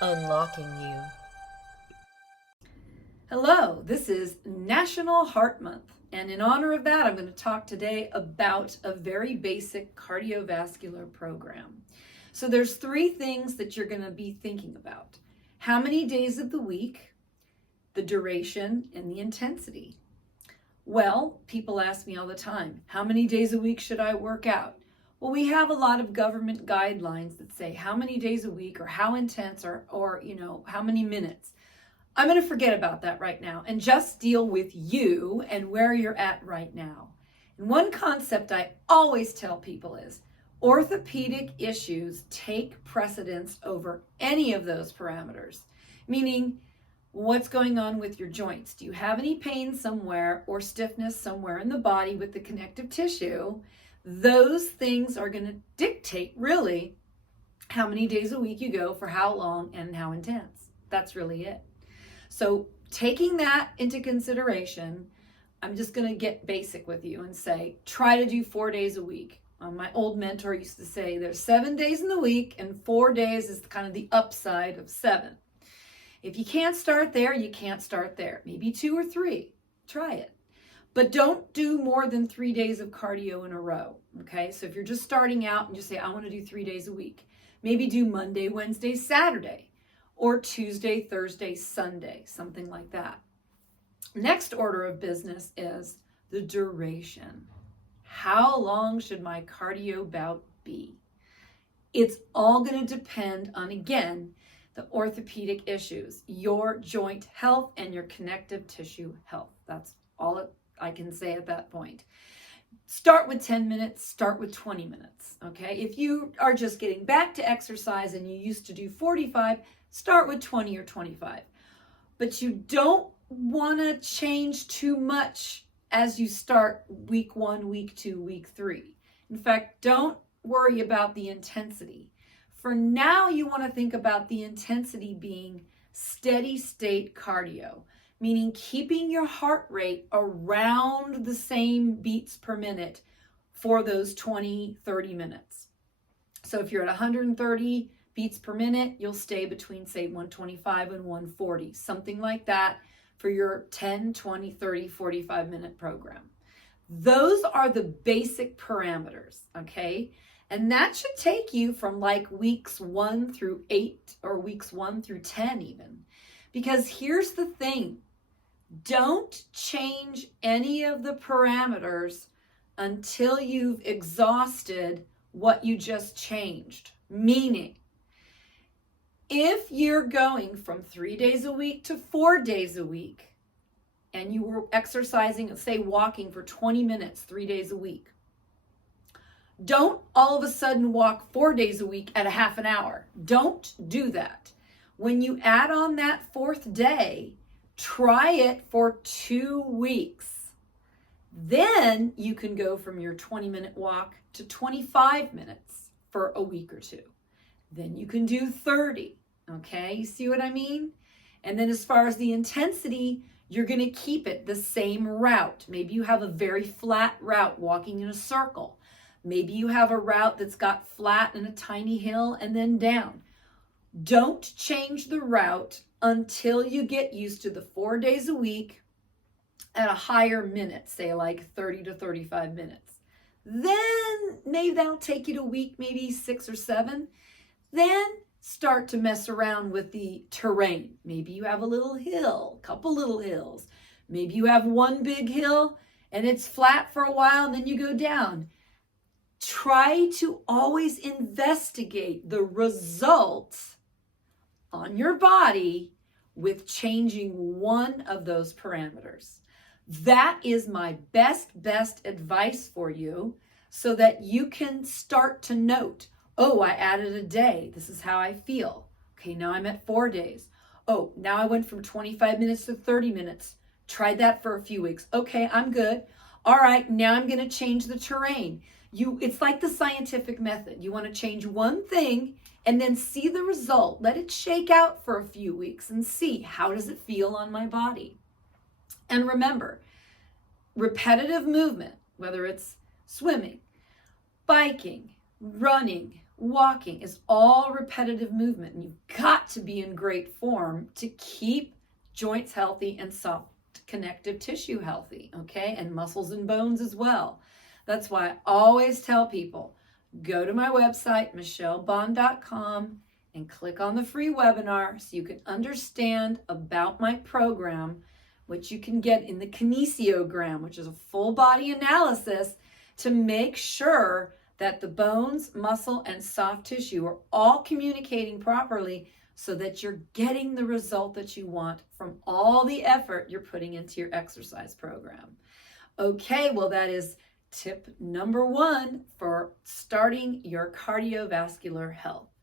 Unlocking you. Hello, this is National Heart Month, and in honor of that, I'm going to talk today about a very basic cardiovascular program. So there's three things that you're going to be thinking about: how many days of the week, the duration, and the intensity. Well, people ask me all the time, how many days a week should I work out? Well, we have a lot of government guidelines that say how many days a week or how intense or how many minutes. I'm going to forget about that right now and just deal with you and where you're at right now. And one concept I always tell people is orthopedic issues take precedence over any of those parameters, meaning what's going on with your joints. Do you have any pain somewhere or stiffness somewhere in the body with the connective tissue? Those things are going to dictate really how many days a week you go, for how long, and how intense. That's really it. So taking that into consideration, I'm just going to get basic with you and say, try to do 4 days a week. My old mentor used to say there's 7 days in the week and 4 days is kind of the upside of 7. If you can't start there, you can't start there. Maybe 2 or 3, try it. But don't do more than 3 days of cardio in a row, okay? So if you're just starting out and just say, I want to do 3 days a week, maybe do Monday, Wednesday, Saturday, or Tuesday, Thursday, Sunday, something like that. Next order of business is the duration. How long should my cardio bout be? It's all going to depend on, again, the orthopedic issues, your joint health and your connective tissue health. That's all I can say at that point. Start with 10 minutes, start with 20 minutes, okay? If you are just getting back to exercise and you used to do 45, start with 20 or 25. But you don't want to change too much as you start week 1, week 2, week 3. In fact, don't worry about the intensity. For now, you want to think about the intensity being steady state cardio, meaning keeping your heart rate around the same beats per minute for those 20, 30 minutes. So if you're at 130 beats per minute, you'll stay between, say, 125 and 140, something like that for your 10, 20, 30, 45-minute program. Those are the basic parameters, okay? And that should take you from like weeks 1 through 8 or weeks 1 through 10 even. Because here's the thing, don't change any of the parameters until you've exhausted what you just changed. Meaning, if you're going from 3 days a week to 4 days a week, and you were exercising, say walking for 20 minutes, 3 days a week, don't all of a sudden walk 4 days a week at a half an hour. Don't do that. When you add on that 4th day, try it for 2 weeks. Then you can go from your 20-minute walk to 25 minutes for a week or 2. Then you can do 30, okay? You see what I mean? And then as far as the intensity, you're going to keep it the same route. Maybe you have a very flat route walking in a circle. Maybe you have a route that's got flat and a tiny hill and then down. Don't change the route until you get used to the 4 days a week at a higher minute, say like 30 to 35 minutes. Then maybe that'll take you to week maybe 6 or 7. Then start to mess around with the terrain. Maybe you have a little hill, a couple little hills. Maybe you have one big hill and it's flat for a while and then you go down. Try to always investigate the results on your body with changing one of those parameters. That is my best advice for you so that you can start to note, oh, I added a day. This is how I feel. Okay, now I'm at 4 days. Oh, now I went from 25 minutes to 30 minutes. Tried that for a few weeks. Okay, I'm good. All right, now I'm going to change the terrain. It's like the scientific method. You want to change one thing and then see the result. Let it shake out for a few weeks and see, how does it feel on my body? And remember, repetitive movement whether it's swimming, biking, running, walking, is all repetitive movement. And you've got to be in great form to keep joints healthy and soft connective tissue healthy, okay? And muscles and bones as well. That's why I always tell people, go to my website, michelebond.com, and click on the free webinar so you can understand about my program, which you can get in the kinesiogram, which is a full body analysis to make sure that the bones, muscle, and soft tissue are all communicating properly so that you're getting the result that you want from all the effort you're putting into your exercise program. Okay, well, that is tip number 1 for starting your cardiovascular health.